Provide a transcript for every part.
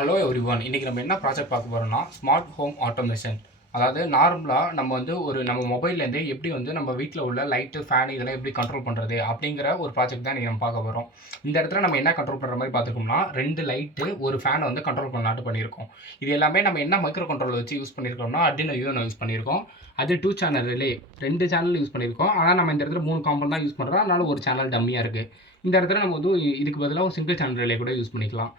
Hello everyone. இன்றைக்கி நம்ம என்ன ப்ராஜெக்ட் பார்க்க போகிறோம்னா ஸ்மார்ட் ஹோம் ஆட்டோமேஷன். அதாவது நார்மலாக நம்ம நம்ம மொபைல்லேருந்து எப்படி நம்ம வீட்டில் உள்ள லைட்டு ஃபேன் இதெல்லாம் எப்படி கண்ட்ரோல் பண்ணுறது அப்படிங்கிற ஒரு ப்ராஜெக்ட் தான் நம்ம பார்க்க போகிறோம். இந்த இடத்துல நம்ம என்ன கண்ட்ரோல் பண்ணுற மாதிரி பார்த்துருக்கோம்னா 2 லைட்டு ஒரு ஃபேனை கண்ட்ரோல் பண்ணலாட்டு பண்ணியிருக்கோம். இது எல்லாமே நம்ம என்ன மைக்ரோ கண்ட்ரோலர் வச்சு யூஸ் பண்ணியிருக்கோம்னா Arduino UNO யூஸ் பண்ணியிருக்கோம். அது 2 சேனல் ரிலே 2 சேனல் யூஸ் பண்ணியிருக்கோம். ஆனால் நம்ம இந்த இடத்துல 3 காம்பவுண்ட் தான் யூஸ் பண்ணுறோம். அதனால ஒரு சேனல் டம்மியாக இருக்குது. இந்த இடத்துல நம்ம இதுக்கு பதிலாக ஒரு சிங்கிள் சேனல் ரிலே கூட யூஸ் பண்ணிக்கலாம்.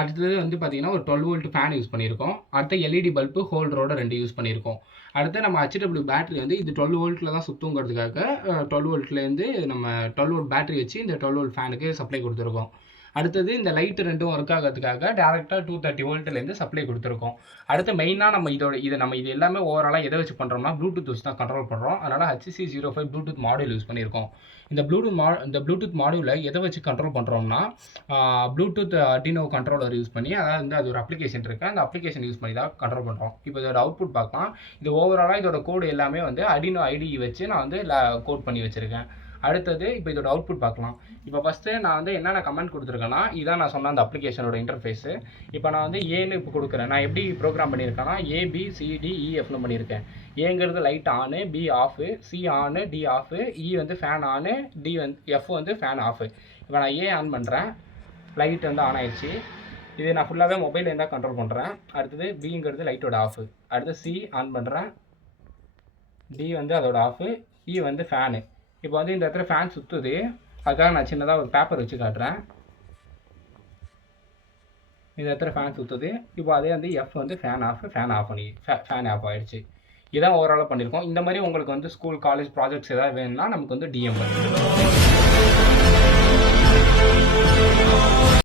அடுத்தது பார்த்தீங்கன்னா ஒரு 12 வோல்ட் ஃபேன் யூஸ் பண்ணியிருக்கோம். அடுத்து எல்இடி பல்பு ஹோல்டரோட 2 யூஸ் பண்ணியிருக்கோம். அடுத்து நம்ம HW பேட்டரி இது 12 வோல்ட்டில் தான் சுற்றுங்கிறதுக்காக 12 வோல்ட்லேருந்து நம்ம 12 வோல்ட் பேட்டரி வச்சு இந்த 12 வோல்ட் ஃபேனுக்கு சப்ளை கொடுத்துருக்கோம். அடுத்தது இந்த லைட்டு 2ம் ஒர்க் ஆகிறதுக்காக டேரெக்டாக 230 வோல்ட்லேருந்து சப்ளை கொடுத்துருக்கோம். அடுத்து மெயினாக நம்ம இது எல்லாமே ஓவராலாக எதை வச்சு பண்ணுறோம்னா ப்ளூடூத் வச்சு தான் கண்ட்ரோல் பண்ணுறோம். அதனால் HC05 ப்ளூடூத் மாடியூல் யூஸ் பண்ணியிருக்கோம். இந்த ப்ளூடூத் மாடியூலை எதை வச்சு கண்ட்ரோல் பண்ணுறோம்னா ப்ளூடூத் Arduino கண்ட்ரோலர் யூஸ் பண்ணி, அதாவது அது ஒரு அப்ளிகேஷன் இருக்குது, அந்த அப்ளிகேஷன் யூஸ் பண்ணி தான் கண்ட்ரோல் பண்ணுறோம். இப்போ இதோட அவுட்புட் பார்க்கலாம். இது ஓவராலாக இதோட கோடு எல்லாமே Arduino IDE வச்சு நான் கோட் பண்ணி வச்சுருக்கேன். அடுத்தது இப்போ இதோட அவுட்புட் பார்க்கலாம். இப்போ ஃபஸ்ட்டு நான் என்னென்ன கமெண்ட் கொடுத்துருக்கேன்னா, இதான் நான் சொன்ன அந்த அப்ளிகேஷனோட இன்டர்ஃபேஸு. இப்போ நான் ஏன்னு இப்போ கொடுக்குறேன். நான் எப்படி ப்ரோக்ராம் பண்ணியிருக்கேன்னா ABCDEFனு பண்ணியிருக்கேன். ஏங்கிறது light on, B off, C on, D off, E fan on, F fan off. இப்போ நான் A ஆன் பண்ணுறேன், லைட் ஆன் ஆயிடுச்சு. இது நான் ஃபுல்லாகவே மொபைலில் தான் கண்ட்ரோல் பண்ணுறேன். அடுத்தது Bங்கிறது லைட்டோட ஆஃபு. அடுத்து C ஆன் பண்ணுறேன், D அதோட ஆஃபு, E ஃபேனு. இப்போ இந்த இடத்துல ஃபேன் சுற்றுது. அதுக்காக நான் சின்னதாக ஒரு பேப்பர் வச்சு காட்டுறேன். இந்த இடத்துல ஃபேன் சுற்றுது. இப்போ அதே F ஃபேன் ஆஃப் ஆகிடுச்சு. இதான் ஓவராலாக பண்ணியிருக்கோம். இந்த மாதிரி உங்களுக்கு ஸ்கூல் காலேஜ் ப்ராஜெக்ட்ஸ் ஏதாவது வேணும்னா நமக்கு DM பண்ணுங்க.